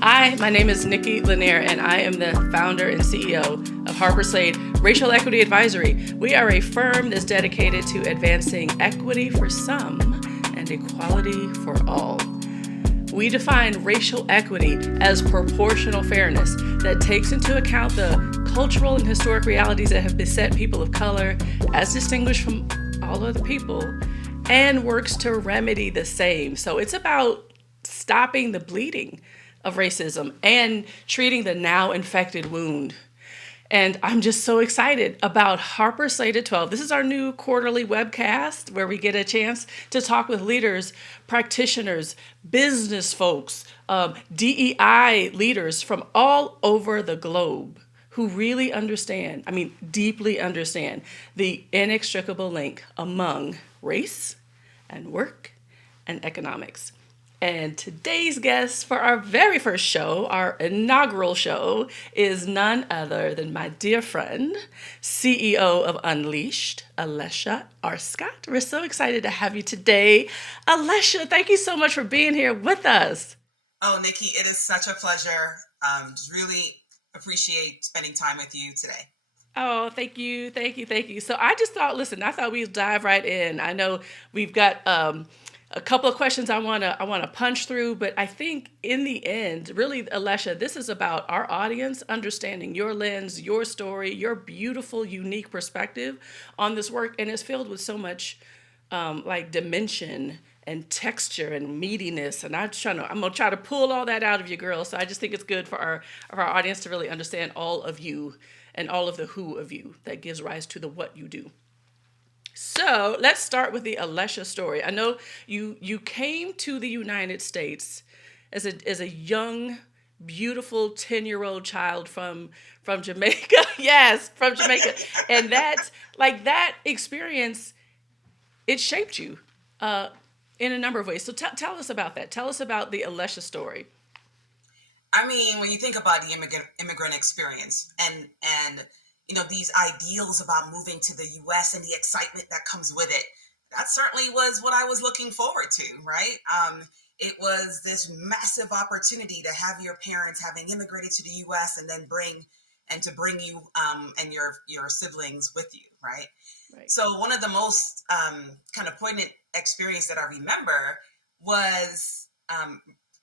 My name is Nikki Lanier, and I am the founder and CEO of Harper Slade Racial Equity Advisory. We are a firm that's dedicated to advancing equity for some and equality for all. We define racial equity as proportional fairness that takes into account the cultural and historic realities that have beset people of color as distinguished from all other people and works to remedy the same. So it's about stopping the bleeding of racism and treating the now infected wound. And I'm just so excited about Harper Slade at 12. This is our new quarterly webcast where we get a chance to talk with leaders, practitioners, business folks, DEI leaders from all over the globe who really understand, deeply understand the inextricable link among race and work and economics. And today's guest for our very first show, our inaugural show, is none other than my dear friend, CEO of Unleashed, Alesha Arscott. We're so excited to have you today. Alesha, thank you so much for being here with us. Oh, Nikki, it is such a pleasure. Really appreciate spending time with you today. Oh, thank you. So I just thought, I thought we'd dive right in. I know we've got a couple of questions I wanna punch through, but I think in the end, really, Alesha, this is about our audience understanding your lens, your story, your beautiful, unique perspective on this work, and it's filled with so much dimension and texture and meatiness. And I'm gonna try to pull all that out of you, girl. So I just think it's good for our audience to really understand all of you and all of the who of you that gives rise to the what you do. So let's start with the Alesha story. I know you came to the United States as a young, beautiful 10-year-old child from Jamaica. Yes, from Jamaica. And that experience, it shaped you in a number of ways. So tell us about that. Tell us about the Alesha story. When you think about the immigrant experience and these ideals about moving to the U.S. and the excitement that comes with it, that certainly was what I was looking forward to, right? It was this massive opportunity to have your parents having immigrated to the U.S. and then bring you and your siblings with you, right? Right. So one of the most kind of poignant experience that I remember was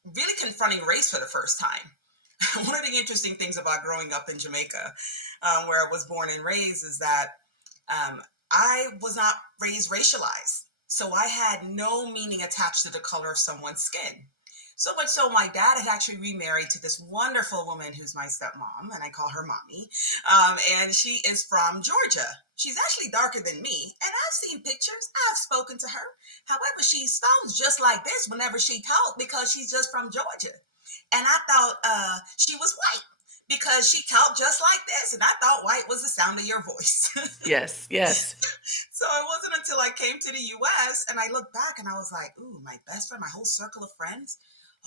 really confronting race for the first time. One of the interesting things about growing up in Jamaica, where I was born and raised, is that I was not raised racialized. So I had no meaning attached to the color of someone's skin. So much so, my dad had actually remarried to this wonderful woman who's my stepmom, and I call her mommy. And she is from Georgia. She's actually darker than me, and I've seen pictures. I've spoken to her. However, she sounds just like this whenever she talks because she's just from Georgia. And I thought she was white because she talked just like this. And I thought white was the sound of your voice. Yes. So it wasn't until I came to the U.S. and I looked back and I was like, ooh, my best friend, my whole circle of friends.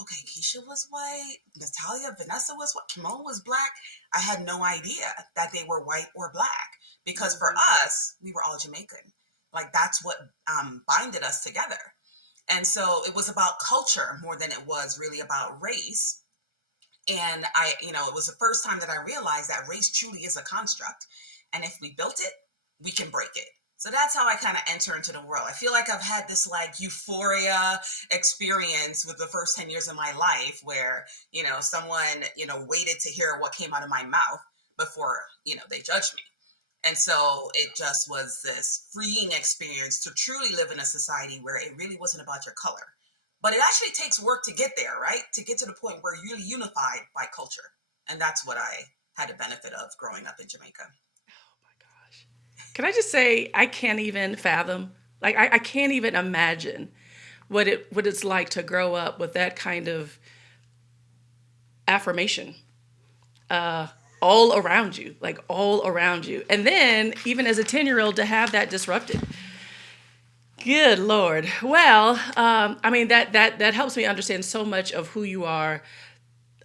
Okay, Keisha was white, Natalia, Vanessa was white, Kimon was black. I had no idea that they were white or black because for us, we were all Jamaican. Like that's what binded us together. And so it was about culture more than it was really about race. And it was the first time that I realized that race truly is a construct. And if we built it, we can break it. So that's how I kind of enter into the world. I feel like I've had this euphoria experience with the first 10 years of my life where, someone, waited to hear what came out of my mouth before, they judged me. And so it just was this freeing experience to truly live in a society where it really wasn't about your color. But it actually takes work to get there, right? To get to the point where you're really unified by culture. And that's what I had the benefit of growing up in Jamaica. Can I just say, I can't even fathom, I can't even imagine what it's like to grow up with that kind of affirmation all around you. And then, even as a 10-year-old, to have that disrupted. Good Lord. Well, that helps me understand so much of who you are,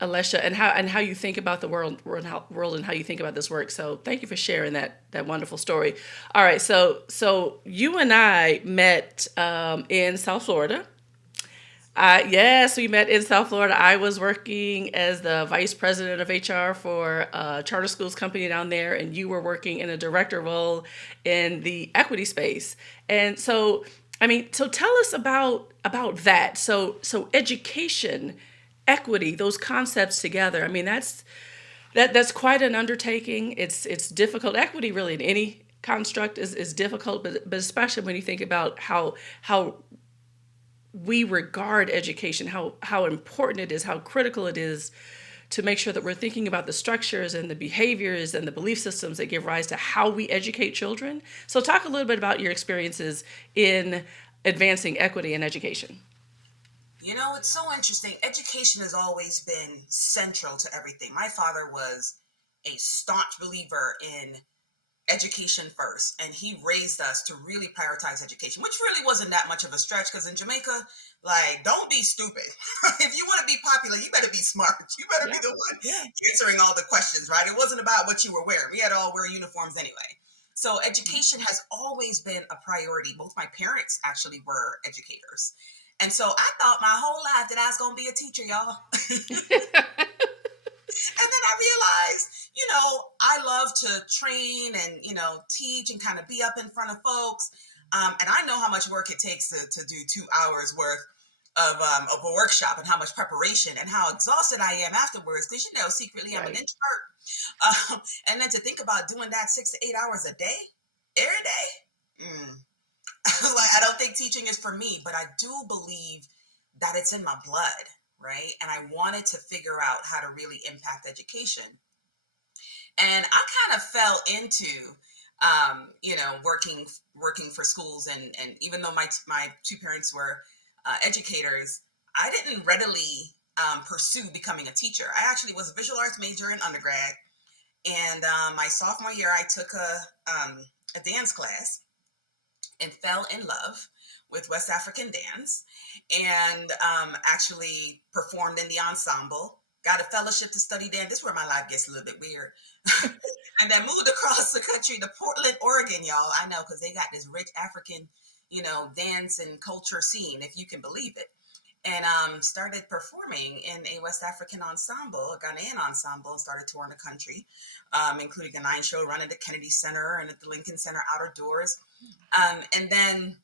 Alesha, and how you think about the world and how you think about this work. So thank you for sharing that wonderful story. All right, so you and I met in South Florida. Yes, we met in South Florida. I was working as the vice president of HR for a charter schools company down there, and you were working in a director role in the equity space. And so, I mean, so tell us about that. So education, equity, those concepts together. I mean, that's quite an undertaking. It's difficult. Equity really in any construct is difficult, but especially when you think about how we regard education, how important it is, how critical it is to make sure that we're thinking about the structures and the behaviors and the belief systems that give rise to how we educate children. So talk a little bit about your experiences in advancing equity in education. It's so interesting. Education has always been central to everything. My father was a staunch believer in education first, and he raised us to really prioritize education, which really wasn't that much of a stretch because in Jamaica, like, don't be stupid. If you want to be popular, you better be smart. You better be Yeah, the one yeah. answering all the questions, right? It wasn't about what you were wearing. We had to all wear uniforms anyway. So education has always been a priority. Both my parents actually were educators. And so I thought my whole life that I was going to be a teacher, y'all. And then I realized, I love to train and, teach and kind of be up in front of folks. And I know how much work it takes to do 2 hours worth of a workshop and how much preparation and how exhausted I am afterwards. Because, secretly I'm an Right. introvert. And then to think about doing that 6 to 8 hours a day, every day. I was like, I don't think teaching is for me, but I do believe that it's in my blood, right? And I wanted to figure out how to really impact education. And I kind of fell into, working for schools, and even though my two parents were educators, I didn't readily pursue becoming a teacher. I actually was a visual arts major in undergrad, and my sophomore year, I took a dance class and fell in love with West African dance, and actually performed in the ensemble. Got a fellowship to study dance. This is where my life gets a little bit weird. And then moved across the country to Portland, Oregon, y'all. I know, because they got this rich African, dance and culture scene, if you can believe it. And started performing in a West African ensemble, a Ghanaian ensemble, and started touring the country, including a 9 show run at the Kennedy Center and at the Lincoln Center outer doors. And then,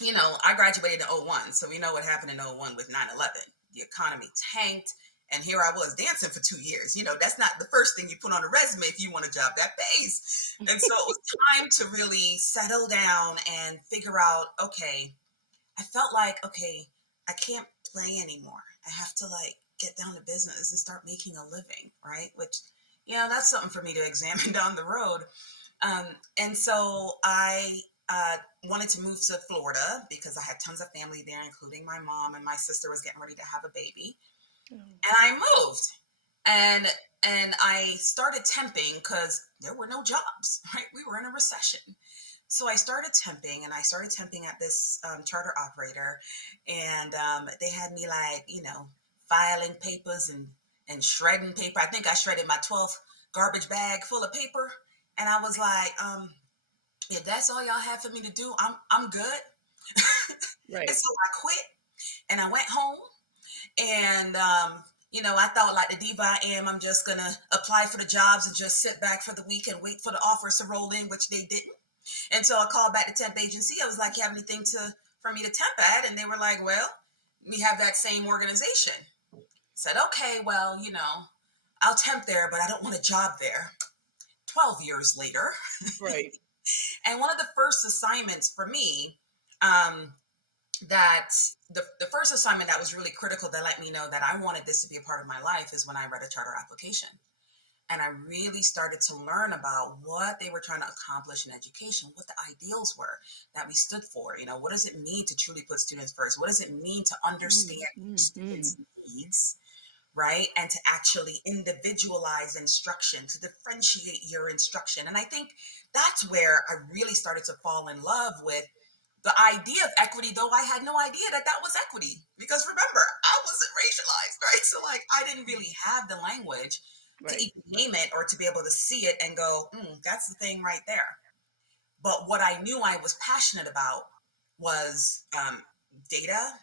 I graduated in '01. So we know what happened in '01 with 9/11. The economy tanked. And here I was dancing for 2 years. That's not the first thing you put on a resume if you want a job that pays. And so it was time to really settle down and figure out, okay, I felt like, okay, I can't play anymore. I have to like get down to business and start making a living, right? Which, that's something for me to examine down the road. And so I wanted to move to Florida because I had tons of family there, including my mom, and my sister was getting ready to have a baby. And I moved, and I started temping because there were no jobs, right? We were in a recession. So I started temping, and I started temping at this charter operator, and they had me like, filing papers and shredding paper. I think I shredded my 12th garbage bag full of paper, and I was like, if that's all y'all have for me to do, I'm good. And Right. so I quit, and I went home, and I thought like the diva I am, I'm just gonna apply for the jobs and just sit back for the week and wait for the offers to roll in, which they didn't. And so I called back the temp agency. I was like, you have anything for me to temp at? And they were like, well, we have that same organization. I said, okay, well, I'll temp there, but I don't want a job there. 12 years later. Right. And one of the first assignments for me, um, that the first assignment that was really critical that let me know that I wanted this to be a part of my life is when I read a charter application. And I really started to learn about what they were trying to accomplish in education, what the ideals were that we stood for. What does it mean to truly put students first? What does it mean to understand students' needs, right? And to actually individualize instruction, to differentiate your instruction. And I think that's where I really started to fall in love with the idea of equity, though I had no idea that that was equity. Because remember, I wasn't racialized, right? So, like, I didn't really have the language to Right. even name it or to be able to see it and go, that's the thing right there. But what I knew I was passionate about was data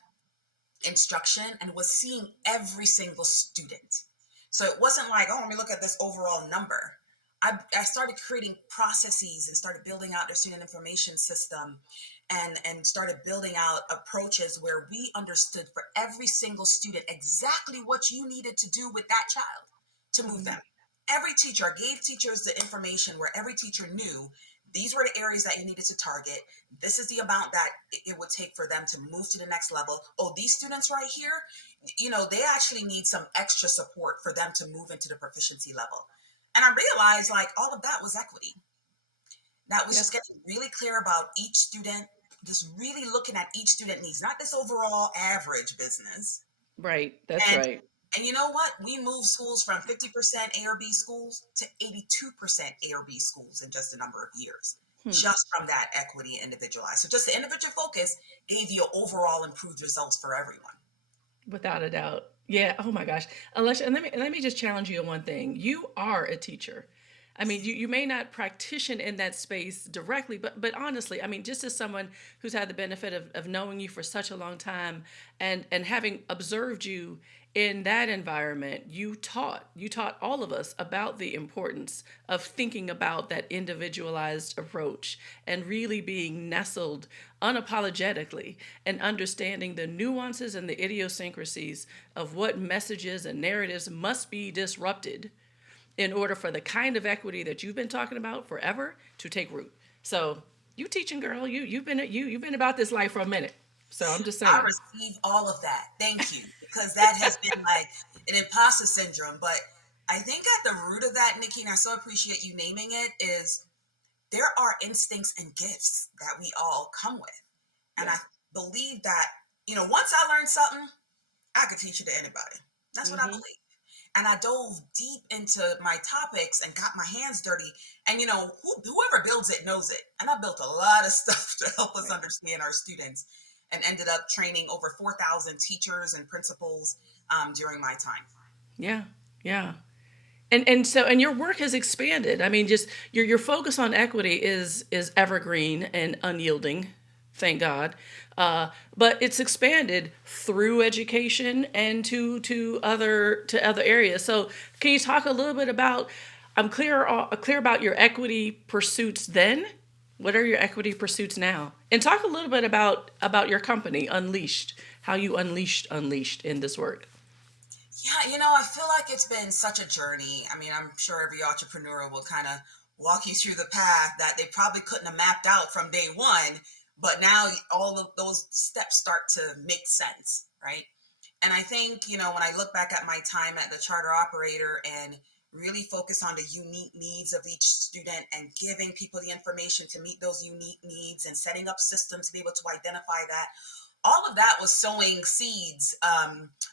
instruction and was seeing every single student. So it wasn't like, oh, let me look at this overall number. I started creating processes and started building out their student information system, and started building out approaches where we understood for every single student exactly what you needed to do with that child to move them. Mhm. Every teacher gave teachers the information where every teacher knew these were the areas that you needed to target. This is the amount that it would take for them to move to the next level. Oh, these students right here, they actually need some extra support for them to move into the proficiency level. And I realized like all of that was equity. That was Yeah. just getting really clear about each student, just really looking at each student needs, not this overall average business. Right. That's And right. and you know what? We moved schools from 50% A or B schools to 82% A or B schools in just a number of years, Hmm. just from that equity individualized. So just the individual focus gave you overall improved results for everyone. Without a doubt. Yeah. Oh my gosh. Alesha, and let me just challenge you on one thing. You are a teacher. I mean, you may not practitioner in that space directly, but honestly, I mean, just as someone who's had the benefit of knowing you for such a long time and having observed you in that environment, you taught all of us about the importance of thinking about that individualized approach and really being nestled unapologetically and understanding the nuances and the idiosyncrasies of what messages and narratives must be disrupted in order for the kind of equity that you've been talking about forever to take root. So you teaching girl, you've been about this life for a minute. So I'm just I saying. receive all of that. Thank you. Because that has been like an imposter syndrome. But I think at the root of that, Nikki, and I so appreciate you naming it, is there are instincts and gifts that we all come with. And Yeah. I believe that, once I learned something, I could teach it to anybody. That's what I Mm-hmm. believe. And I dove deep into my topics and got my hands dirty. And whoever builds it knows it. And I built a lot of stuff to help us Right. understand our students, and ended up training over 4,000 teachers and principals during my time. Yeah. Yeah. And your work has expanded. I mean, just your focus on equity is evergreen and unyielding, thank God. But it's expanded through education and to other areas. So can you talk a little bit about? I'm clear about your equity pursuits then. What are your equity pursuits now? And talk a little bit about your company, Unleashed. How you unleashed in this work. Yeah, I feel like it's been such a journey. I mean, I'm sure every entrepreneur will kind of walk you through the path that they probably couldn't have mapped out from day one, but now all of those steps start to make sense, right? And I think, when I look back at my time at the charter operator and really focus on the unique needs of each student and giving people the information to meet those unique needs and setting up systems to be able to identify that, all of that was sowing seeds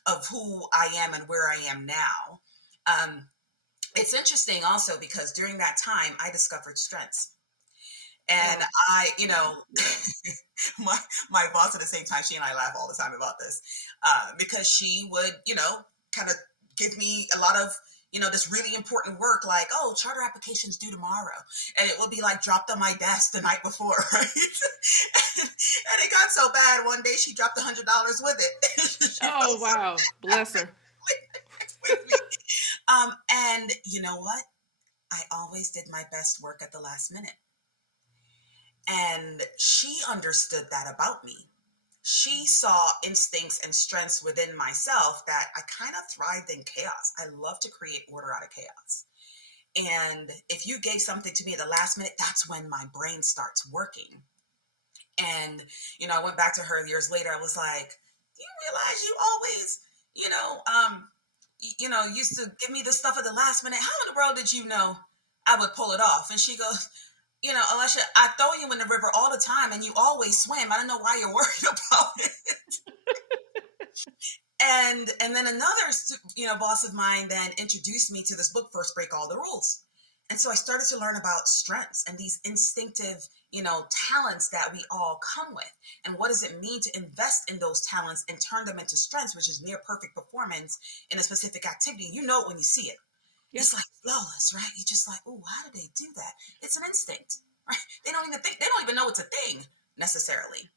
of who I am and where I am now. Um, it's interesting also because during that time, I discovered strengths. And Wow. Yeah. my my boss at the same time, she and I laugh all the time about this, because she would, kind of give me a lot of, this really important work, like, oh, charter applications due tomorrow, and it would be like dropped on my desk the night before, right? And it got so bad. One day she dropped $100 with it. She Oh felt so wow. Bless her. with me. And you know what? I always did my best work at the last minute. And she understood that about me. She saw instincts and strengths within myself that I kind of thrived in chaos. I love to create order out of chaos. And if you gave something to me at the last minute, that's when my brain starts working. And, I went back to her years later. I was like, do you realize you always, you know, used to give me the stuff at the last minute? How in the world did you know I would pull it off? And she goes, Alesha, I throw you in the river all the time and you always swim. I don't know why you're worried about it. And then another boss of mine then introduced me to this book, First Break All the Rules. And so I started to learn about strengths and these instinctive, talents that we all come with. And what does it mean to invest in those talents and turn them into strengths, which is near perfect performance in a specific activity? You know it when you see it. Yeah. It's like flawless, right? You're just like, oh, how did they do that? It's an instinct, right? They don't even know it's a thing necessarily.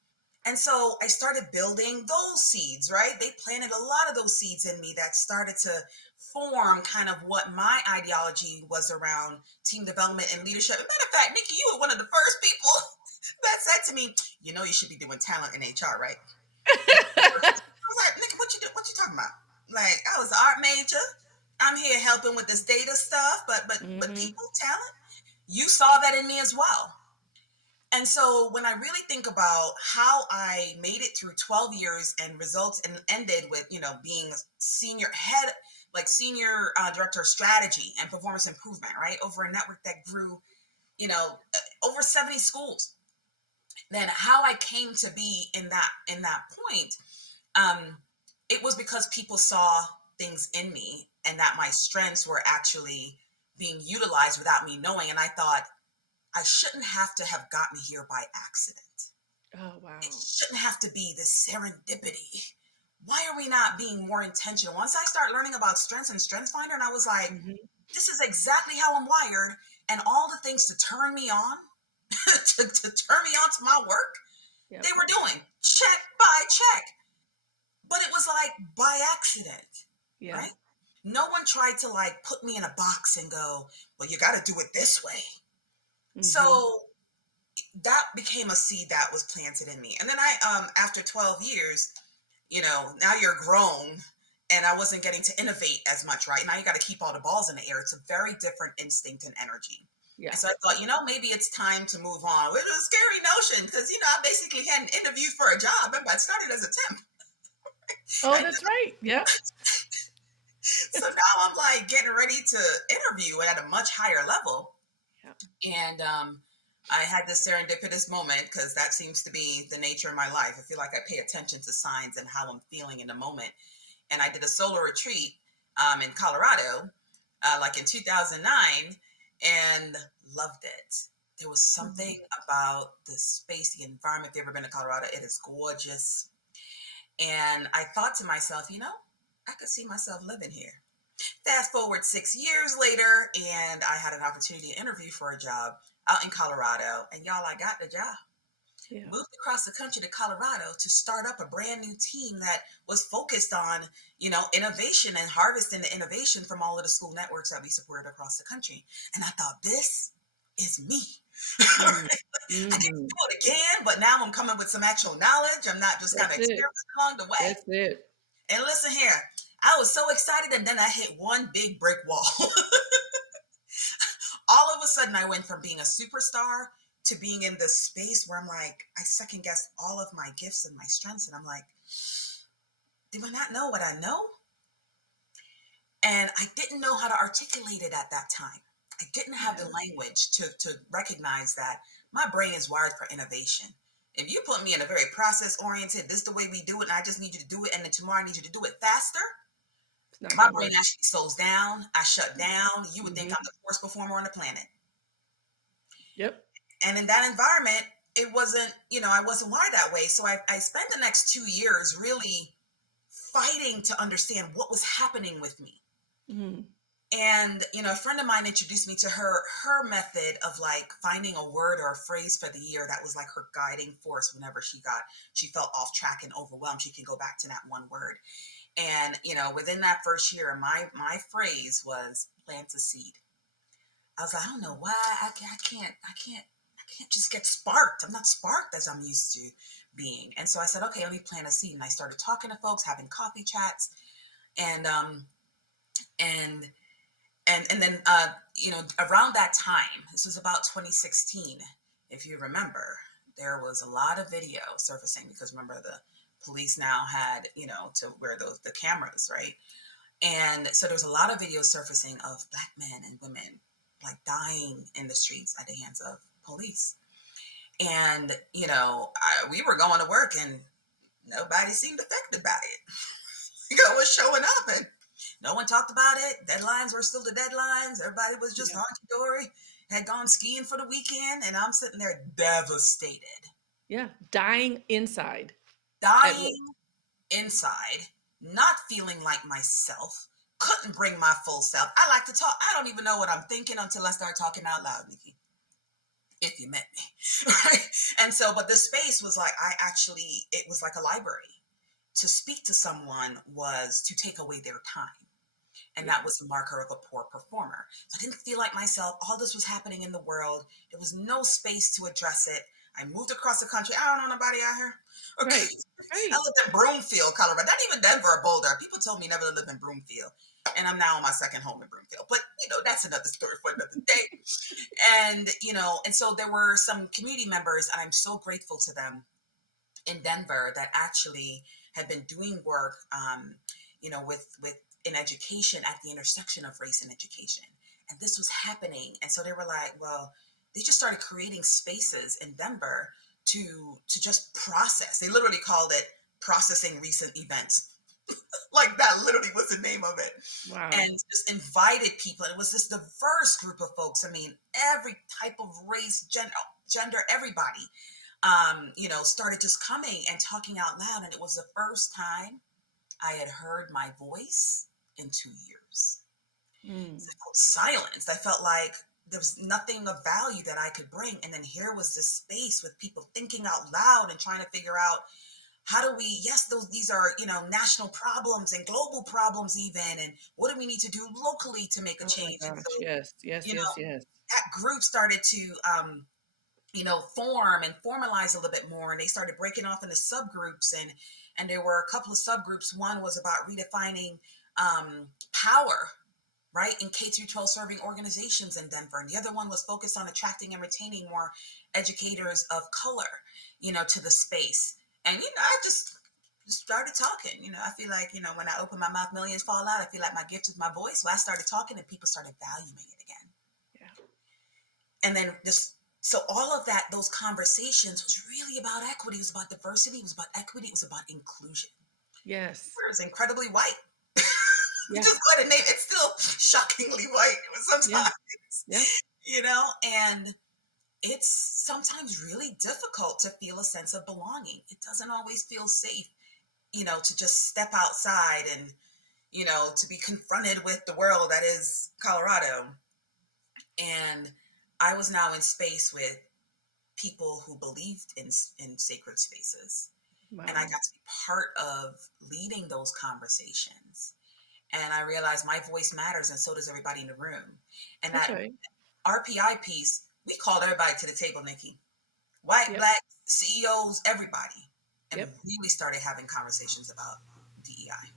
And so I started building those seeds, right? They planted a lot of those seeds in me that started to form kind of what my ideology was around team development and leadership. As a matter of fact, Nikki, you were one of the first people that said to me, you know, you should be doing talent in HR, right? I was like, Nikki, what you do? What you talking about? Like, I was an art major. I'm here helping with this data stuff, but Mm-hmm. people, talent, you saw that in me as well. And so when I really think about how I made it through 12 years and results and ended with, being senior head, like senior director of strategy and performance improvement, right? Over a network that grew, over 70 schools. Then how I came to be in that point, um, it was because people saw things in me and that my strengths were actually being utilized without me knowing. And I thought, I shouldn't have to have gotten here by accident. Oh, It wow. shouldn't have to be this serendipity. Why are we not being more intentional? Once I start learning about strengths and strengths finder, and I was like, Mm-hmm. this is exactly how I'm wired, and all the things to turn me on, to turn me on to my work, they Yep. were doing check by check. But it was like by accident, Yeah. right? No one tried to like put me in a box and go, well, you got to do it this way. Mm-hmm. So that became a seed that was planted in me. And then after 12 years, now you're grown and I wasn't getting to innovate as much, right? Now you got to keep all the balls in the air. It's a very different instinct and energy. Yeah. And so I thought, maybe it's time to move on, which was a scary notion because, I basically hadn't interviewed for a job. Remember, I started as a temp. Oh, And that's right. Yep. so now I'm like getting ready to interview at a much higher level. Yeah. And I had this serendipitous moment because that seems to be the nature of my life. I feel like I pay attention to signs and how I'm feeling in the moment. And I did a solo retreat in Colorado, like in 2009, and loved it. There was Mm-hmm. something about the space, the environment. If you've ever been to Colorado, it is gorgeous. And I thought to myself, I could see myself living here. Fast forward 6 years later, and I had an opportunity to interview for a job out in Colorado. And y'all, I got the job. Yeah. Moved across the country to Colorado to start up a brand new team that was focused on, innovation and harvesting the innovation from all of the school networks that we supported across the country. And I thought, this is me. Mm-hmm. I get to Mm-hmm. do it again, but now I'm coming with some actual knowledge. I'm not just kind of That's it. experimenting along the way. That's it. And listen here, I was so excited, and then I hit one big brick wall. All of a sudden, I went from being a superstar to being in this space where I'm like, I second guess all of my gifts and my strengths. And I'm like, do I not know what I know? And I didn't know how to articulate it at that time. I didn't have the Yeah. language to recognize that my brain is wired for innovation. If you put me in a very process oriented, this is the way we do it, and I just need you to do it, and then tomorrow I need you to do it faster, It's not my gonna brain work. actually slows down. I shut down. You would think Mm-hmm. I'm the worst performer on the planet. Yep. And in that environment, it wasn't, I wasn't wired that way. So I spent the next 2 years really fighting to understand what was happening with me. Mm-hmm. And, a friend of mine introduced me to her method of like finding a word or a phrase for the year that was like her guiding force whenever she felt off track and overwhelmed. She can go back to that one word. And, within that first year, my phrase was plant a seed. I was like, I don't know why I can't just get sparked. I'm not sparked as I'm used to being. And so I said, okay, let me plant a seed. And I started talking to folks, having coffee chats, and and and then around that time, this was about 2016, if you remember, there was a lot of video surfacing because remember the police now had to wear the cameras, right? And so there's a lot of videos surfacing of Black men and women like dying in the streets at the hands of police. And, we were going to work and nobody seemed affected by it. It was showing up and no one talked about it. Deadlines were still the deadlines. Everybody was just Yeah. hunky dory, had gone skiing for the weekend. And I'm sitting there devastated, Yeah. Dying inside. At work. dying inside, not feeling like myself, couldn't bring my full self. I like to talk. I don't even know what I'm thinking until I start talking out loud, Nikki. if you met me. Right? And so, but this space was like, it was like a library. To speak to someone was to take away their time. And Yeah. that was the marker of a poor performer. So I didn't feel like myself. All this was happening in the world. There was no space to address it. I moved across the country. I don't know nobody out here. Okay. Right. I Right. lived in Broomfield, Colorado. Not even Denver or Boulder. People told me never to live in Broomfield. And I'm now on my second home in Broomfield. But, that's another story for another day. And so there were some community members, and I'm so grateful to them in Denver that actually had been doing work, with in education at the intersection of race and education. And this was happening. And so they were like, well, they just started creating spaces in Denver to just process. They literally called it processing recent events. Like that literally was the name of it. Wow. And just invited people. And it was this diverse group of folks. I mean, every type of race, gender, everybody, started just coming and talking out loud. And it was the first time I had heard my voice in 2 years. So Mm. I felt silenced. I felt like there was nothing of value that I could bring. And then here was this space with people thinking out loud and trying to figure out, how do we, yes, these are, national problems and global problems even. And what do we need to do locally to make a Oh my change? And gosh. so, Yes. Yes. you know, Yes. Yes. that group started to, form and formalize a little bit more. And they started breaking off into subgroups. And there were a couple of subgroups. One was about redefining power, right, in K through 12 serving organizations in Denver. And the other one was focused on attracting and retaining more educators of color, to the space. And, I just started talking. I feel like, when I open my mouth, millions fall out. I feel like my gift is my voice. So I started talking and people started valuing it again. Yeah. And then so all of that, those conversations was really about equity. It was about diversity. It was about equity. It was about inclusion. Yes. Whereas incredibly white. You Yeah. just go ahead and name it. It's still shockingly white Yeah. sometimes, Yeah. and it's sometimes really difficult to feel a sense of belonging. It doesn't always feel safe, to just step outside and, to be confronted with the world that is Colorado. And I was now in space with people who believed in sacred spaces. And I Wow. got to be part of leading those conversations. And I realized my voice matters, and so does everybody in the room. And that Okay. RPI piece, we called everybody to the table, Nikki. White, Yep. black, CEOs, everybody. And Yep. really started having conversations about DEI.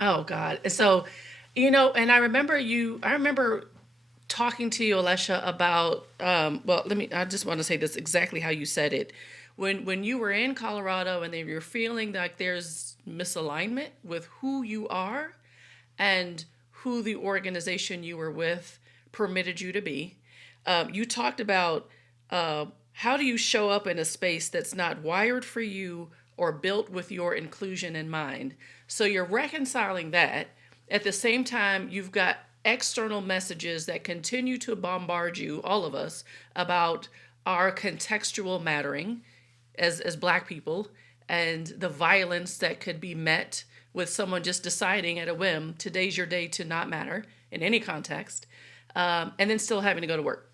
Oh God. And so, and I remember talking to you, Alesha, about well, I just want to say this exactly how you said it. When you were in Colorado and then you're feeling like there's misalignment with who you are and who the organization you were with permitted you to be. You talked about how do you show up in a space that's not wired for you or built with your inclusion in mind. So you're reconciling that. At the same time, you've got external messages that continue to bombard you, all of us, about our contextual mattering as black people and the violence that could be met with someone just deciding at a whim today's your day to not matter in any context, and then still having to go to work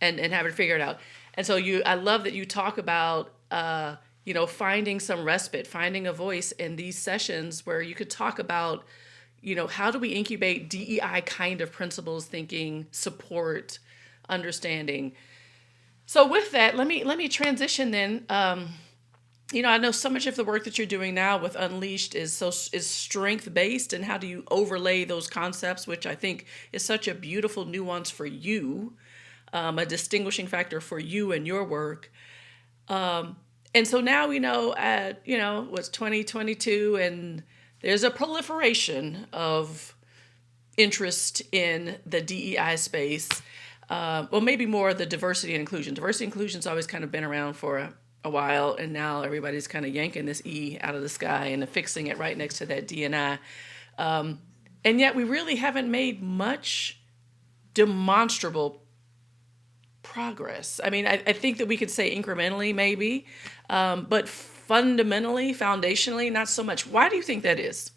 and having to figure it out. And so I love that you talk about finding some respite, finding a voice in these sessions where you could talk about how do we incubate DEI kind of principles, thinking, support, understanding. So with that, let me transition then. I know so much of the work that you're doing now with Unleashed is strength based, and how do you overlay those concepts, which I think is such a beautiful nuance for you, a distinguishing factor for you and your work. And so now we know at what's 2022, and there's a proliferation of interest in the DEI space. Well, maybe more the diversity and inclusion. Diversity and inclusion's always kind of been around for a while, and now everybody's kind of yanking this E out of the sky and affixing it right next to that D&I. And yet we really haven't made much demonstrable progress. I mean, I think that we could say incrementally maybe, but fundamentally, foundationally, not so much. Why do you think that is?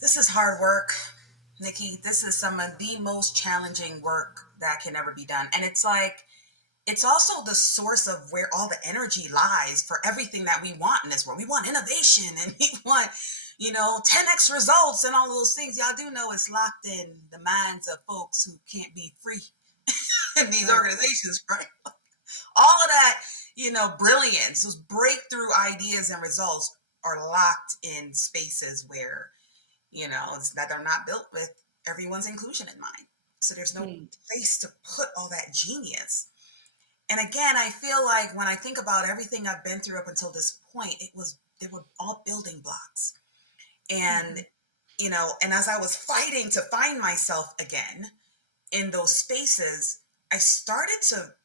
This is hard work, Nikki. This is some of the most challenging work that can ever be done. And it's like, it's also the source of where all the energy lies for everything that we want in this world. We want innovation and we want, 10x results and all of those things. Y'all do know it's locked in the minds of folks who can't be free in these Right. organizations, right? All of that, brilliance, those breakthrough ideas and results are locked in spaces where, that are not built with everyone's inclusion in mind. So there's no Hmm. place to put all that genius. And again, I feel like when I think about everything I've been through up until this point, they were all building blocks. And, Mhm. and as I was fighting to find myself again in those spaces, I started to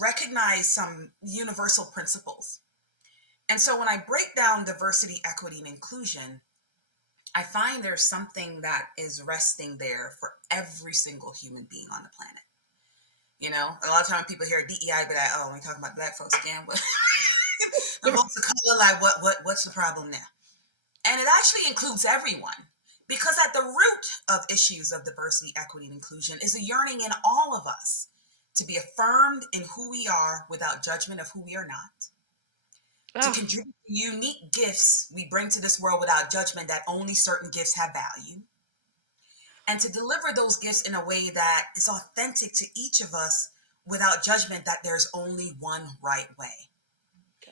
recognize some universal principles. And so when I break down diversity, equity, and inclusion, I find there's something that is resting there for every single human being on the planet. A lot of times people hear DEI, be like, "Oh, we talking about black folks again." But the folks of color, like, what's the problem now? And it actually includes everyone, because at the root of issues of diversity, equity, and inclusion is a yearning in all of us to be affirmed in who we are without judgment of who we are not, to Ah, contribute the unique gifts we bring to this world without judgment that only certain gifts have value, and to deliver those gifts in a way that is authentic to each of us without judgment that there's only one right way.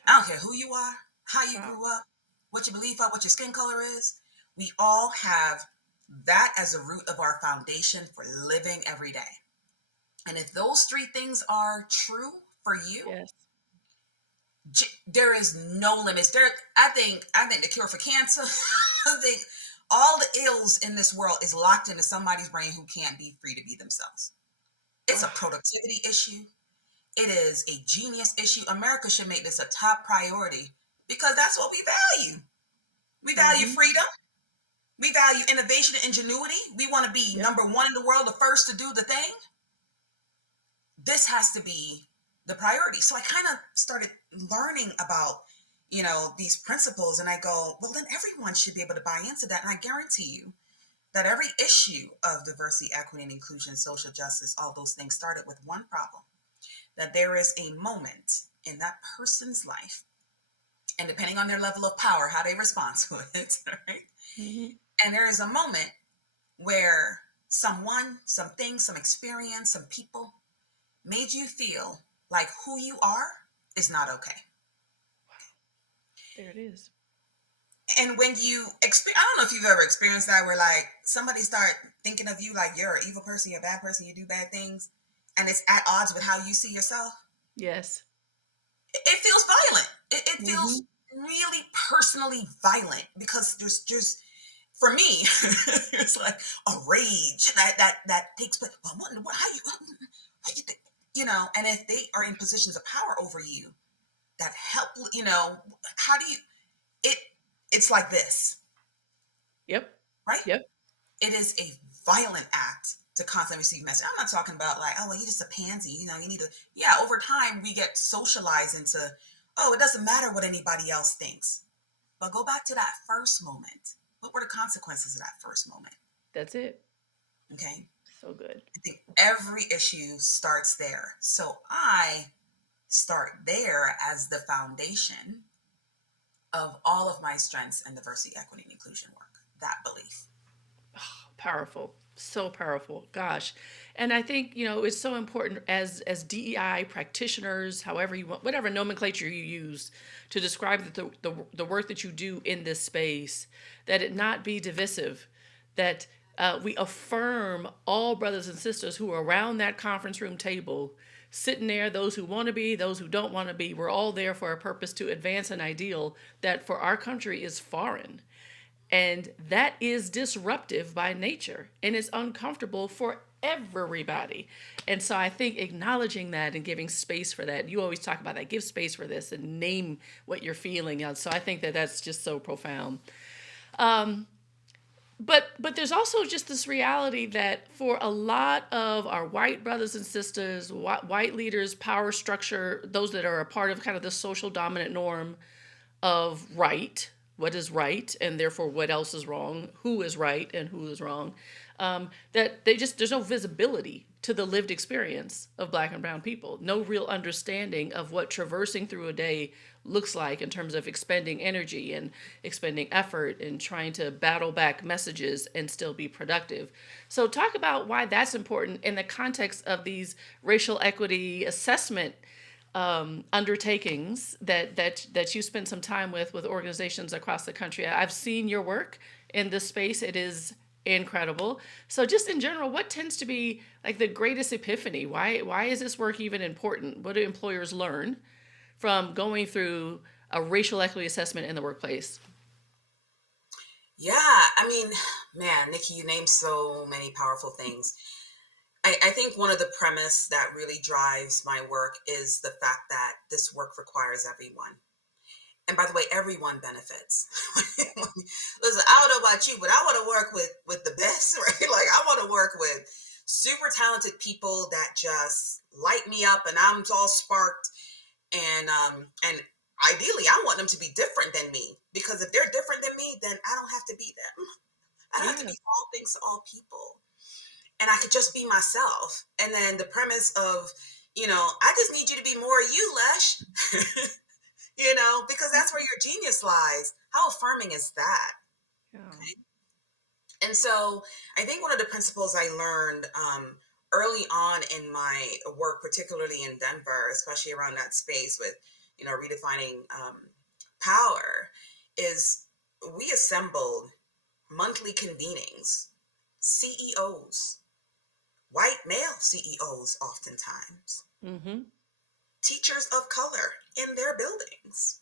I don't care who you are, how you wow. grew up, what you believe are, what your skin color is. We all have that as a root of our foundation for living every day. And if those three things are true for you, Yes. there is no limits. I think the cure for cancer, I think all the ills in this world is locked into somebody's brain who can't be free to be themselves. It's a Wow. productivity issue. It is a genius issue. America should make this a top priority because that's what we value. We value Hmm. freedom. We value innovation and ingenuity. We want to be Yep. number one in the world, the first to do the thing. This has to be the priority. So I kind of started learning about, these principles, and I go, well, then everyone should be able to buy into that. And I guarantee you that every issue of diversity, equity, and inclusion, social justice, all those things started with one problem, that there is a moment in that person's life, and depending on their level of power, how they respond to it, right? Hmm. And there is a moment where someone, something, some experience, some people made you feel like who you are is not okay. There it is. And when you experience, I don't know if you've ever experienced that, where like somebody start thinking of you like you're an evil person, you're a bad person, you do bad things, and it's at odds with how you see yourself. Yes. It feels violent. It feels Hmm. really personally violent because there's for me, it's like a rage that takes place. Well, how you think, and if they are in positions of power over you that help, how do you, it, it's like this, Yep. right? Yep. It is a violent act to constantly receive message. I'm not talking about like, oh, well, you're just a pansy, you need to, yeah, over time we get socialized into, oh, it doesn't matter what anybody else thinks. But go back to that first moment. What were the consequences of that first moment? That's it. Okay. So good. I think every issue starts there. So I start there as the foundation of all of my strengths and diversity, equity, and inclusion work. That belief. Powerful. So powerful. Gosh. And I think, it's so important as DEI practitioners, however you want, whatever nomenclature you use to describe the work that you do in this space, that it not be divisive, that we affirm all brothers and sisters who are around that conference room table, sitting there, those who want to be, those who don't want to be. We're all there for a purpose to advance an ideal that for our country is foreign. And that is disruptive by nature and it's uncomfortable for everybody. And so I think acknowledging that and giving space for that, you always talk about that, give space for this and name what you're feeling. So I think that that's just so profound. But there's also just this reality that for a lot of our white brothers and sisters, white leaders, power structure, those that are a part of kind of the social dominant norm of right, what is right, and therefore what else is wrong, who is right and who is wrong, that there's no visibility to the lived experience of Black and brown people. No real understanding of what traversing through a day looks like in terms of expending energy and expending effort and trying to battle back messages and still be productive. So, talk about why that's important in the context of these racial equity assessment undertakings that you spend some time with organizations across the country. I've seen your work in this space. It is incredible. So just in general, what tends to be like the greatest epiphany? Why is this work even important? What do employers learn from going through a racial equity assessment in the workplace? Yeah, I mean, man, Nikki, you named so many powerful things. I think one of the premise that really drives my work is the fact that this work requires everyone. And by the way, everyone benefits. Listen, I don't know about you, but I want to work with the best, right? Like I want to work with super talented people that just light me up, and I'm all sparked. And ideally, I want them to be different than me, because if they're different than me, then I don't have to be them. I don't have to Yeah. be all things to all people, and I could just be myself. And then the premise of, I just need you to be more you, Lesh. Because that's where your genius lies. How affirming is that? Yeah. Okay. And so I think one of the principles I learned early on in my work, particularly in Denver, especially around that space with, redefining power, is we assembled monthly convenings, CEOs, white male CEOs oftentimes, Mm-hmm. teachers of color in their buildings,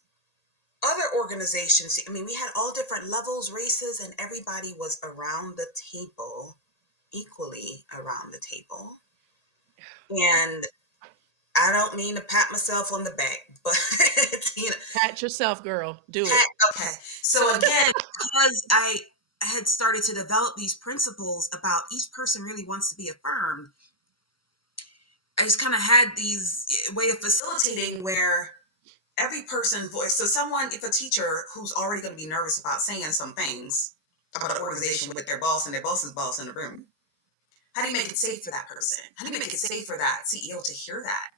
other organizations. I mean, we had all different levels, races, and everybody was around the table, equally around the table. And I don't mean to pat myself on the back, but you know, Pat yourself, girl. Do pat, it. okay. So again, because I had started to develop these principles about each person really wants to be affirmed, I just kind of had these way of facilitating where every person voice. So someone, if a teacher who's already going to be nervous about saying some things about an organization with their boss and their boss's boss in the room, how do you make it safe for that person? How do you make it safe for that CEO to hear that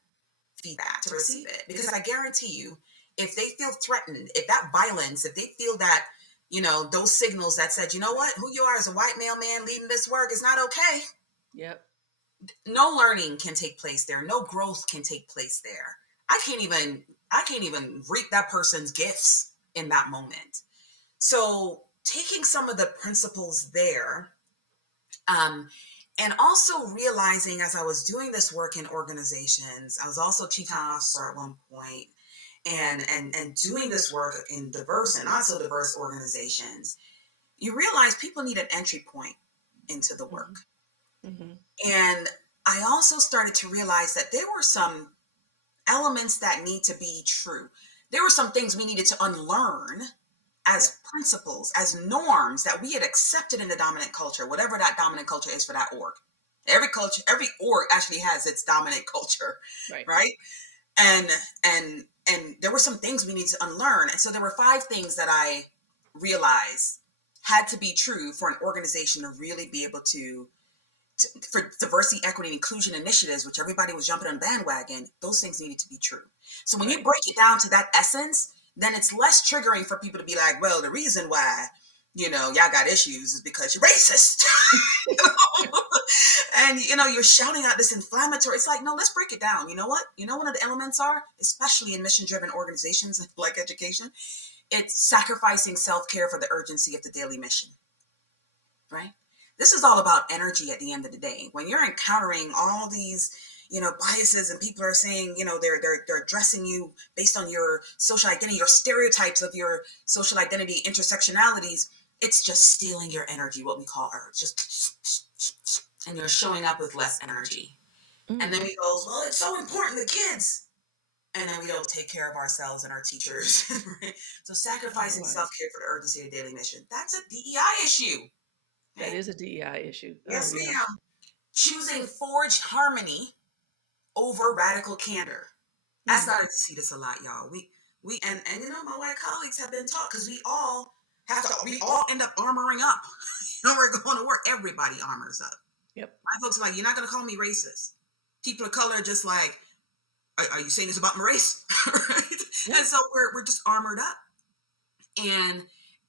feedback, to receive it? Because I guarantee you, if they feel threatened, if that violence, if they feel that, those signals that said, you know what, who you are as a white male man leading this work is not okay, Yep. no learning can take place there. No growth can take place there. I can't even reap that person's gifts in that moment. So taking some of the principles there, um, and also realizing as I was doing this work in organizations, I was also chief talent officer at one point, and doing this work in diverse and not so diverse organizations, you realize people need an entry point into the Mm-hmm. work. Mm-hmm. And I also started to realize that there were some elements that need to be true. There were some things we needed to unlearn Yep. as principles, as norms that we had accepted in the dominant culture, whatever that dominant culture is for that org. Every culture, every org actually has its dominant culture, Right. right? And and there were some things we need to unlearn. And so there were 5 things that I realized had to be true for an organization to really be able for diversity, equity, and inclusion initiatives, which everybody was jumping on the bandwagon. Those things needed to be true. So when you Right. break it down to that essence, then it's less triggering for people to be like, well, the reason why, y'all got issues is because you're racist. You know? And, you're shouting out this inflammatory. It's like, no, let's break it down. You know what? One of the elements are, especially in mission driven organizations like education, it's sacrificing self care for the urgency of the daily mission, right? This is all about energy at the end of the day. When you're encountering all these, biases, and people are saying, they're addressing you based on your social identity, your stereotypes of your social identity, intersectionalities, it's just stealing your energy, what we call urge. Just and you're showing up with less energy. And Mm. then we go, well, it's so important to kids. And then we don't take care of ourselves and our teachers. Right? So Oh, sacrificing wow. self-care for the urgency of daily mission, that's a DEI issue. That Okay? is a DEI issue. Oh, Yes, yeah. ma'am. Choosing forged harmony over radical candor. I Mm. started to see this a lot, y'all. We and my white colleagues have been taught, because we all end up armoring up. We're going to work. Everybody armors up. Yep. My folks are like, you're not going to call me racist. People of color are just like, are you saying this about my race? Right? Yep. And so we're just armored up.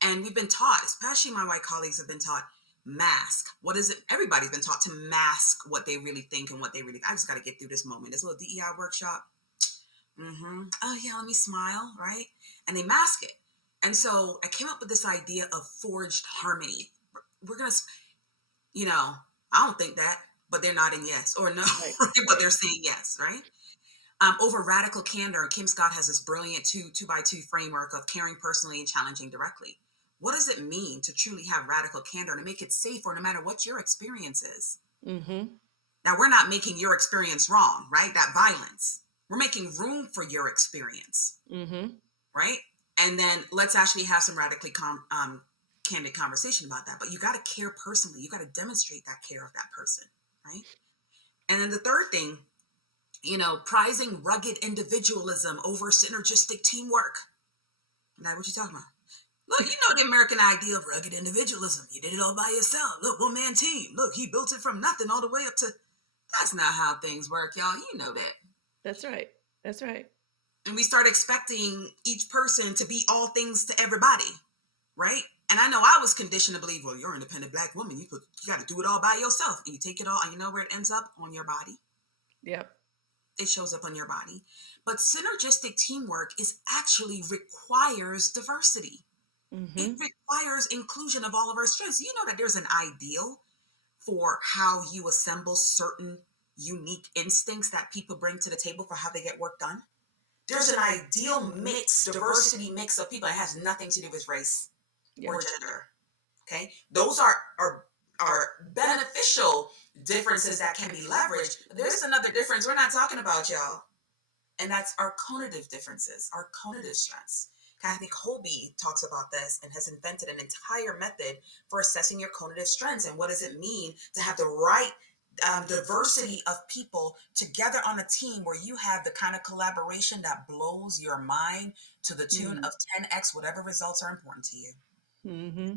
And we've been taught, especially my white colleagues have been taught, mask. What is it? Everybody's been taught to mask what they really think and what they really, I just got to get through this moment. This little DEI workshop. Oh yeah, let me smile, right? And they mask it. And so I came up with this idea of forged harmony. We're going to, you know, I don't think that, but they're nodding yes or no, Right. but they're saying yes, right? Over radical candor. And Kim Scott has this brilliant two by two framework of caring personally and challenging directly. What does it mean to truly have radical candor and to make it safer no matter what your experience is? Mm-hmm. Now, we're not making your experience wrong, right? That violence. We're making room for your experience, Mm-hmm. right? And then let's actually have some radically candid conversation about that. But you got to care personally. You got to demonstrate that care of that person, right? And then the third thing, prizing rugged individualism over synergistic teamwork. Now, what you talking about? Look, the American idea of rugged individualism. You did it all by yourself. Look, one man team. Look, he built it from nothing all the way up to. That's not how things work, y'all. You know that. That's right. That's right. And we start expecting each person to be all things to everybody, right? And I know I was conditioned to believe, well, you're an independent Black woman. You got to do it all by yourself. And you take it all, and you know where it ends up? On your body. Yep. It shows up on your body. But synergistic teamwork requires diversity. Mm-hmm. It requires inclusion of all of our strengths. You know that there's an ideal for how you assemble certain unique instincts that people bring to the table for how they get work done. There's an ideal diversity mix of people. It has nothing to do with race or gender. Okay, those are beneficial differences that can be leveraged. There's another difference we're not talking about, y'all, and that's our cognitive differences, our cognitive strengths. Kathy Colby talks about this and has invented an entire method for assessing your cognitive strengths and what does it mean to have the right diversity of people together on a team where you have the kind of collaboration that blows your mind to the tune of 10x whatever results are important to you. Mm-hmm.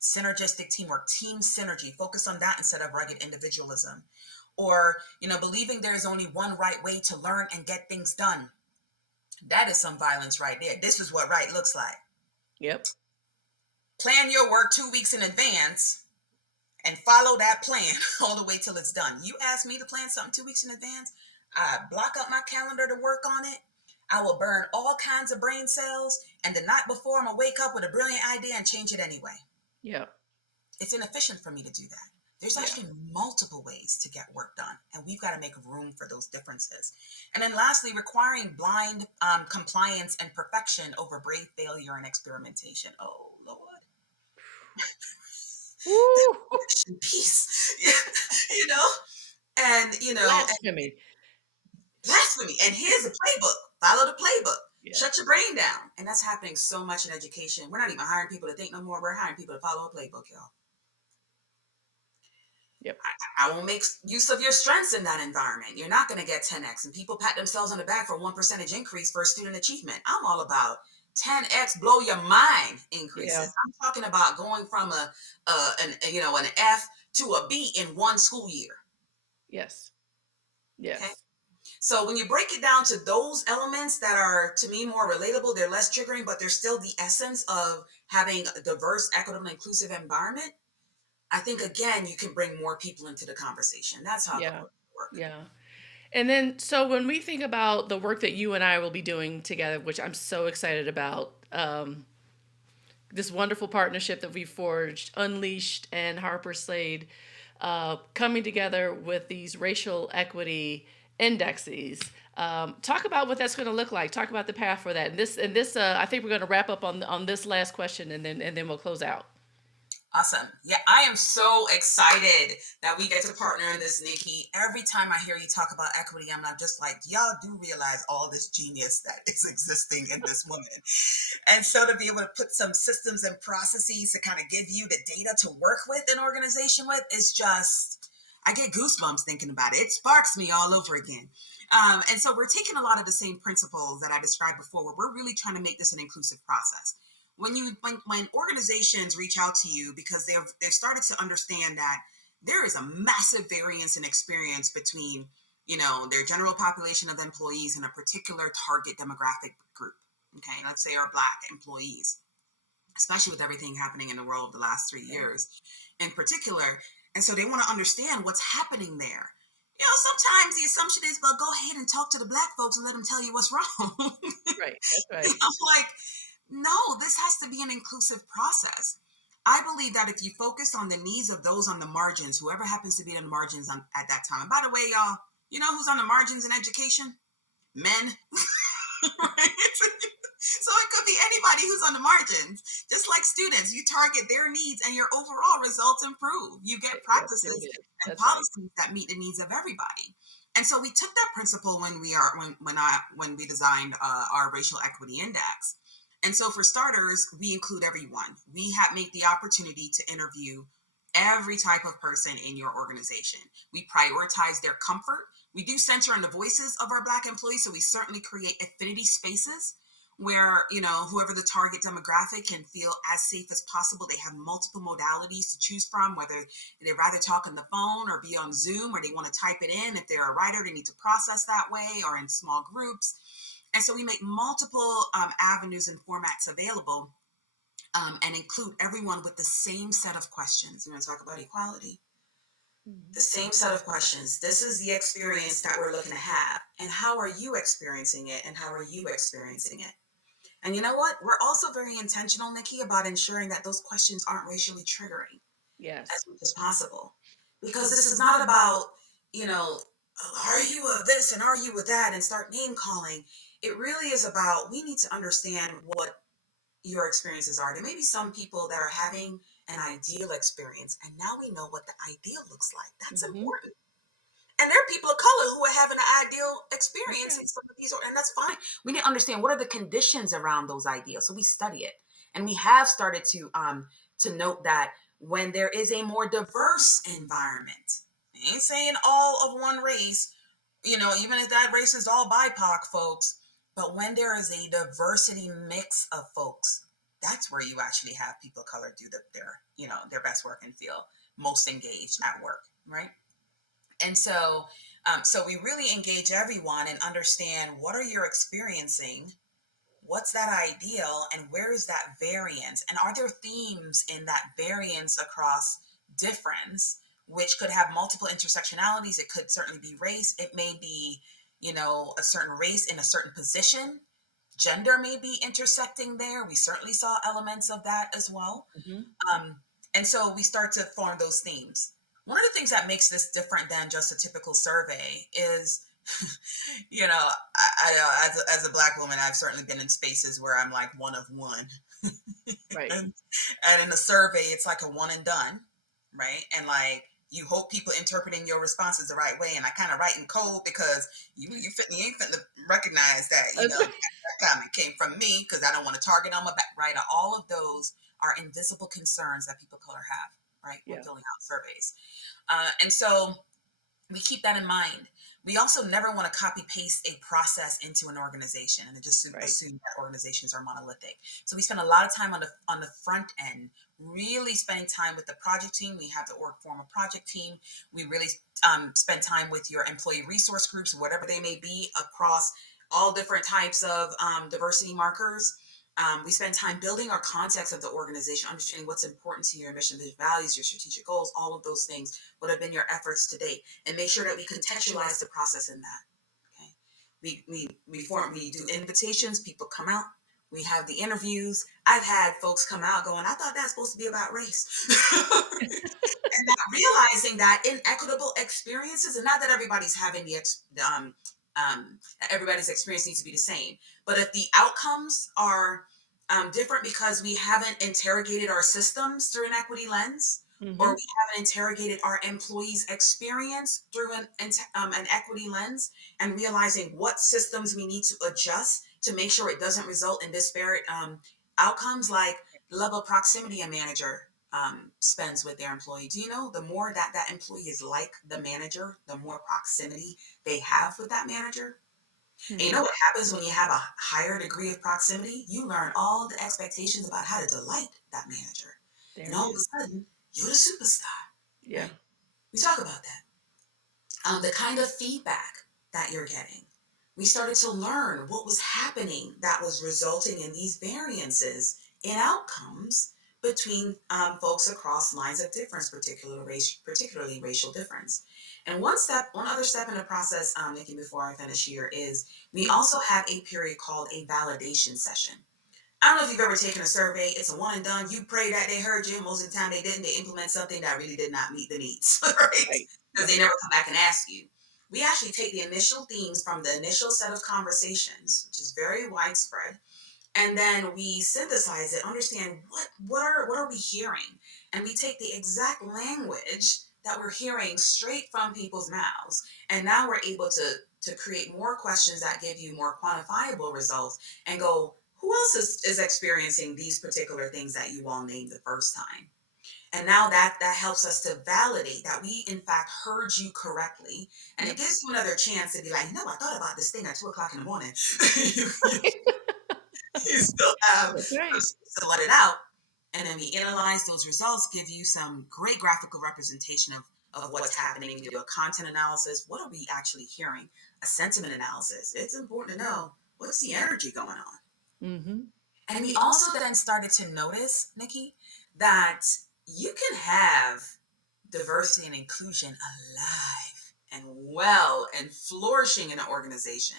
Synergistic teamwork, team synergy, focus on that instead of rugged individualism. Or, believing there is only one right way to learn and get things done. That is some violence right there. This is what right looks like. Yep. Plan your work 2 weeks in advance and follow that plan all the way till it's done. You ask me to plan something 2 weeks in advance, I block up my calendar to work on it. I will burn all kinds of brain cells, and the night before I'm gonna wake up with a brilliant idea and change it anyway. Yep. It's inefficient for me to do that. There's actually multiple ways to get work done, and we've got to make room for those differences. And then lastly, requiring blind compliance and perfection over brave failure and experimentation. Oh, Lord. Peace. And, Blasphemy. blasphemy. And here's the playbook. Follow the playbook. Yeah. Shut your brain down. And that's happening so much in education. We're not even hiring people to think no more. We're hiring people to follow a playbook, y'all. Yep. I will make use of your strengths in that environment. You're not going to get 10x. And people pat themselves on the back for 1% increase for student achievement. I'm all about 10x blow your mind increases. Yeah. I'm talking about going from an F to a B in one school year. Yes. Yes. Okay? So when you break it down to those elements that are, to me, more relatable, they're less triggering, but they're still the essence of having a diverse, equitable, and inclusive environment. I think, again, you can bring more people into the conversation. That's how the work. Yeah. And then, so when we think about the work that you and I will be doing together, which I'm so excited about, this wonderful partnership that we forged, Unleashed and Harper Slade, coming together with these racial equity indexes. Talk about what that's going to look like. Talk about the path for that. And this, I think we're going to wrap up on this last question, and then we'll close out. Awesome. Yeah, I am so excited that we get to partner in this, Nikki. Every time I hear you talk about equity, I'm not just like, y'all do realize all this genius that is existing in this woman. And so to be able to put some systems and processes to kind of give you the data to work with an organization with is just, I get goosebumps thinking about it. It sparks me all over again. And so we're taking a lot of the same principles that I described before, where we're really trying to make this an inclusive process. When organizations reach out to you because they've started to understand that there is a massive variance in experience between, their general population of employees and a particular target demographic group. Okay, let's say our Black employees, especially with everything happening in the world the last 3 years in particular. And so they want to understand what's happening there. Sometimes the assumption is, well, go ahead and talk to the Black folks and let them tell you what's wrong. Right. That's right. I'm like, no, this has to be an inclusive process. I believe that if you focus on the needs of those on the margins, whoever happens to be on the margins at that time. And by the way, y'all, you know who's on the margins in education? Men. Right? So it could be anybody who's on the margins. Just like students, you target their needs and your overall results improve. You get Yes, there it practices is. and That's right. policies that meet the needs of everybody. And so we took that principle when we designed our racial equity index. And so for starters, we include everyone. We make the opportunity to interview every type of person in your organization. We prioritize their comfort. We do center on the voices of our Black employees, so we certainly create affinity spaces where, whoever the target demographic can feel as safe as possible. They have multiple modalities to choose from, whether they'd rather talk on the phone or be on Zoom, or they want to type it in. If they're a writer, they need to process that way, or in small groups. And so we make multiple avenues and formats available, and include everyone with the same set of questions. We're going to talk about equality. The same set of questions. This is the experience that we're looking to have. And how are you experiencing it? And how are you experiencing it? And you know what? We're also very intentional, Nikki, about ensuring that those questions aren't racially triggering Yes. as much as possible. Because this is not about, you know, are you a this and are you a that and start name calling. It really is about, we need to understand what your experiences are. There may be some people that are having an ideal experience, and now we know what the ideal looks like. That's Mm-hmm. important. And there are people of color who are having an ideal That's experience in right. some of these, and that's fine. We need to understand what are the conditions around those ideals. So we study it, and we have started to note that when there is a more diverse environment, I ain't saying all of one race, even if that race is all BIPOC folks, but when there is a diversity mix of folks, that's where you actually have people of color do their best work and feel most engaged at work, right? And so we really engage everyone and understand what are you experiencing, what's that ideal, and where is that variance, and are there themes in that variance across difference, which could have multiple intersectionalities. It could certainly be race. It may be, a certain race in a certain position. Gender may be intersecting there. We certainly saw elements of that as well. Mm-hmm. um, and so we start to form those themes. One of the things that makes this different than just a typical survey is, as a Black woman, I've certainly been in spaces where I'm like one of one. Right. And in a survey, it's like a one and done, right? And like you hope people interpreting your responses the right way. And I kind of write in code because you ain't fitting to recognize that, that comment came from me because I don't want to target on my back, right? All of those are invisible concerns that people of color have, right? When Yeah. filling out surveys. And so we keep that in mind. We also never want to copy paste a process into an organization and just Right. assume that organizations are monolithic. So we spend a lot of time on the front end, really spending time with the project team. We have the org form a project team. We really spend time with your employee resource groups, whatever they may be, across all different types of diversity markers. We spend time building our context of the organization, understanding what's important to your mission, vision, values, your strategic goals, all of those things. What have been your efforts to date, and make sure that we contextualize the process in that. Okay, we do invitations. People come out. We have the interviews. I've had folks come out going, "I thought that's supposed to be about race," and not realizing that inequitable experiences, and not that everybody's having everybody's experience needs to be the same, but if the outcomes are different because we haven't interrogated our systems through an equity lens, or Mm-hmm. we haven't interrogated our employees' experience through an equity lens, and realizing what systems we need to adjust to make sure it doesn't result in disparate outcomes, like the level of proximity a manager spends with their employee. Do you know the more that that employee is like the manager, the more proximity they have with that manager? And you Mm-hmm. know what happens when you have a higher degree of proximity? You learn all the expectations about how to delight that manager. And There it all of is. a sudden, you're the superstar, Yeah. right? We talk about that. The kind of feedback that you're getting. We started to learn what was happening that was resulting in these variances in outcomes between folks across lines of difference, particularly racial difference. And one other step in the process, Nikki, before I finish here, is we also have a period called a validation session. I don't know if you've ever taken a survey. It's a one and done. You pray that they heard you. Most of the time they didn't. They implement something that really did not meet the needs, right? Right. Because they never come back and ask you. We actually take the initial themes from the initial set of conversations, which is very widespread, and then we synthesize it, understand what are we hearing, and we take the exact language that we're hearing straight from people's mouths, and now we're able to create more questions that give you more quantifiable results and go, who else is experiencing these particular things that you all named the first time? And now that helps us to validate that we in fact heard you correctly, and it Yep. gives you another chance to be like, no, I thought about this thing at 2 o'clock in the morning. You still have That's right. those to let it out. And then we analyze those results, give you some great graphical representation of what's happening. We do a content analysis. What are we actually hearing? A sentiment analysis. It's important to know what's the energy going on. Mm-hmm. And we also then started to notice, Nikki, that you can have diversity and inclusion alive and well and flourishing in an organization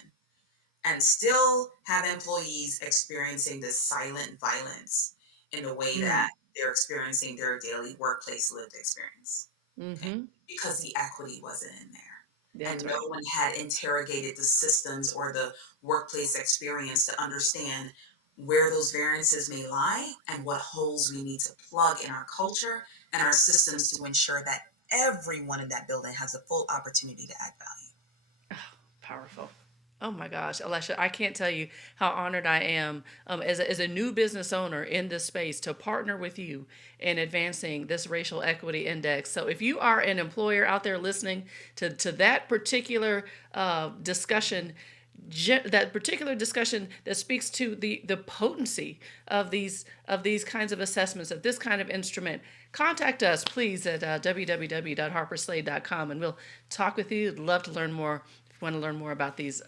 and still have employees experiencing this silent violence in a way that they're experiencing their daily workplace lived experience. Okay? Mm-hmm. Because the equity wasn't in there. That's And right. no one had interrogated the systems or the workplace experience to understand where those variances may lie and what holes we need to plug in our culture and our systems to ensure that everyone in that building has a full opportunity to add value. Oh, powerful. Oh my gosh, Alesha, I can't tell you how honored I am as a new business owner in this space to partner with you in advancing this racial equity index. So, if you are an employer out there listening to that particular discussion, that particular discussion that speaks to the potency of these kinds of assessments, of this kind of instrument, contact us please at www.harperslade.com, and we'll talk with you. I'd love to learn more if you want to learn more about these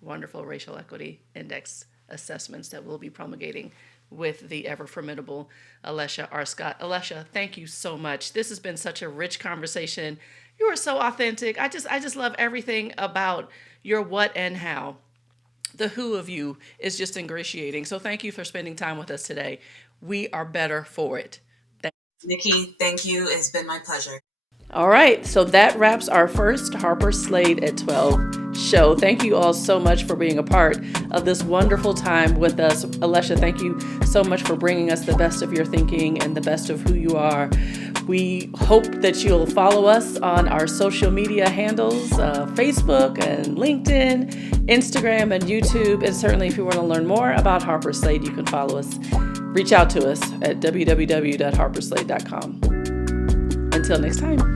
wonderful racial equity index assessments that we'll be promulgating with the ever formidable Alesha Arscott. Alesha, thank you so much. This has been such a rich conversation. You are so authentic. I just love everything about your what and how. The who of you is just ingratiating. So thank you for spending time with us today. We are better for it. Nikki, thank you. It's been my pleasure. All right, so that wraps our first Harper Slade at 12 show. Thank you all so much for being a part of this wonderful time with us. Alesha, thank you so much for bringing us the best of your thinking and the best of who you are. We hope that you'll follow us on our social media handles, Facebook and LinkedIn, Instagram and YouTube. And certainly if you want to learn more about Harper Slade, you can follow us. Reach out to us at www.harperslade.com. Until next time.